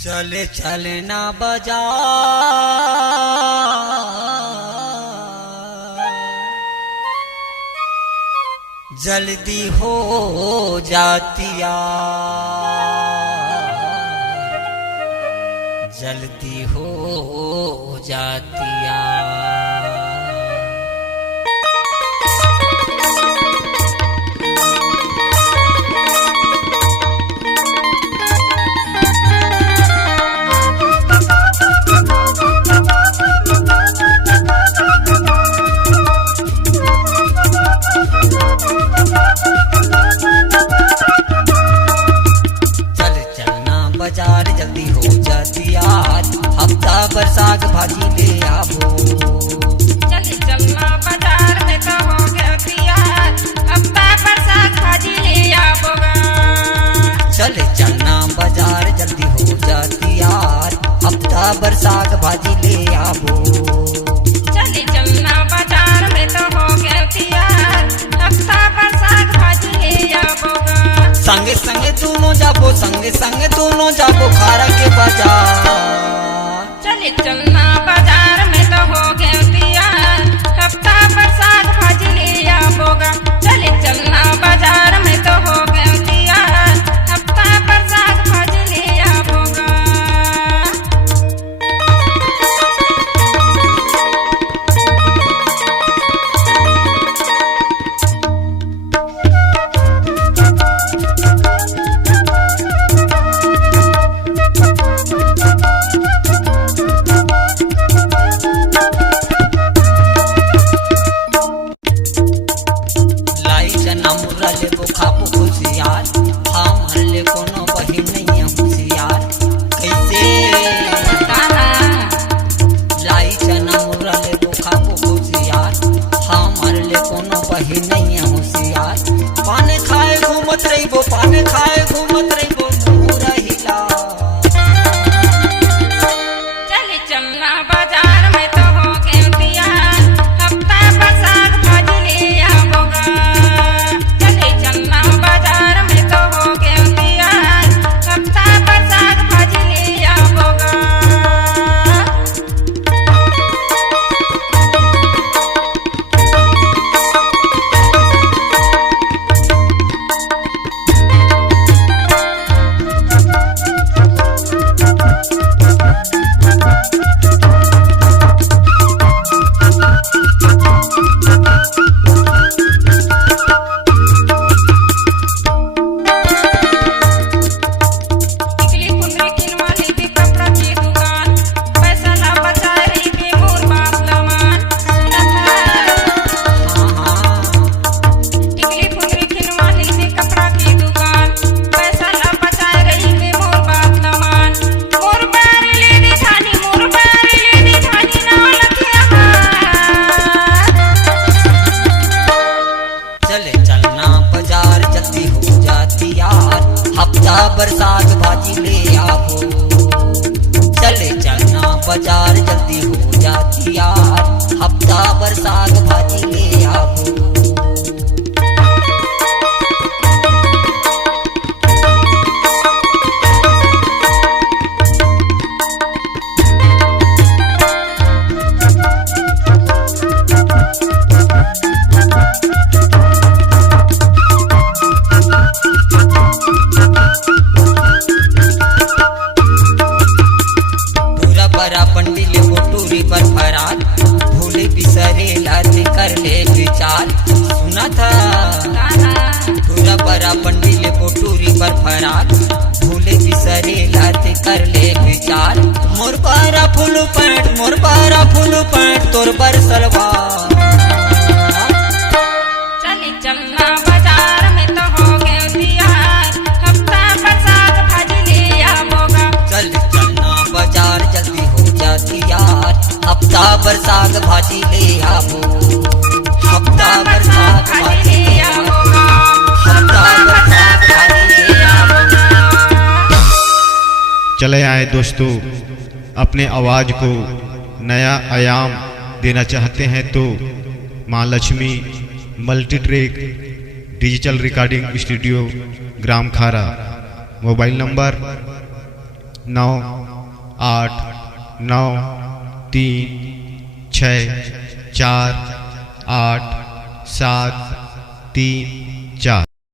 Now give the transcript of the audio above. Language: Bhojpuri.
चले चलना बाजार जल्दी हो जातिया, जल्दी हो जातिया। बाजार जल्दी हो जाती यार, हफ्ता भर साग भाजी ले आवो। चले चलना बाजार में तो हो गया तैयार, हफ्ता भर साग भाजी ले आवोगा। चले चलना बाजार जल्दी हो जाती यार, हफ्ता भर साग भाजी ले आवो। चले चलना बाजार में तो हो गया तैयार, हफ्ता भर साग भाजी ले आवोगा। संगे संगे दोनों जाबो, संगे संगे दोनों जाबो खारा के बाजार। चले चलना बाजार में तो हो गया तैयार, हफ्ता भर साग भाजी ले आवोगा। चले चलना बाजार में तो हो गया तैयार, हफ्ता भर साग भाजी ले आवोगा। पाने खाए घूमत रहिबो, पाने खाए घूमत रहिबो मुहरा हिला। चले चलना बाजार में तो हो गया तैयार, हफ्ता भर साग भाजी ले आवोगा। चले चलना बाजार में तो हो गया तैयार, हफ्ता भर साग भाजी ले आवोगा। बर साग भाजी ले आवो। चले चलना बाजार जल्दी हो जाती यार, हफ्ता भर साग भाजी ले आवो। पंडिले बोटूरी पर फरार, भूले बिसरे लाते कर ले विचार। सुना था पूरा बड़ा पंडिले बोटूरी पर फरार, भूले बिसरे लाते कर ले विचार। मोर पारा फुल पैंट, मोर पारा फुल पैंट तोर पर सलवार। चले चलना बाजार में तो हो गया तैयार, हफ्ता भर साग भाजी ले आवोगा। चले चलना बाजार जल्दी यार, हफ्ता भर साग भाजी ले आवो। हफ्ता भर साग भाजी ले आवोगा, हफ्ता भर साग भाजी ले आवोगा। चले आए दोस्तों, अपने आवाज को नया आयाम देना चाहते हैं तो माँ Lakshmi multi track digital recording studio ग्राम खारा, मोबाइल नंबर 9, 8, 9, 3, 6, 4, 8, 7, 3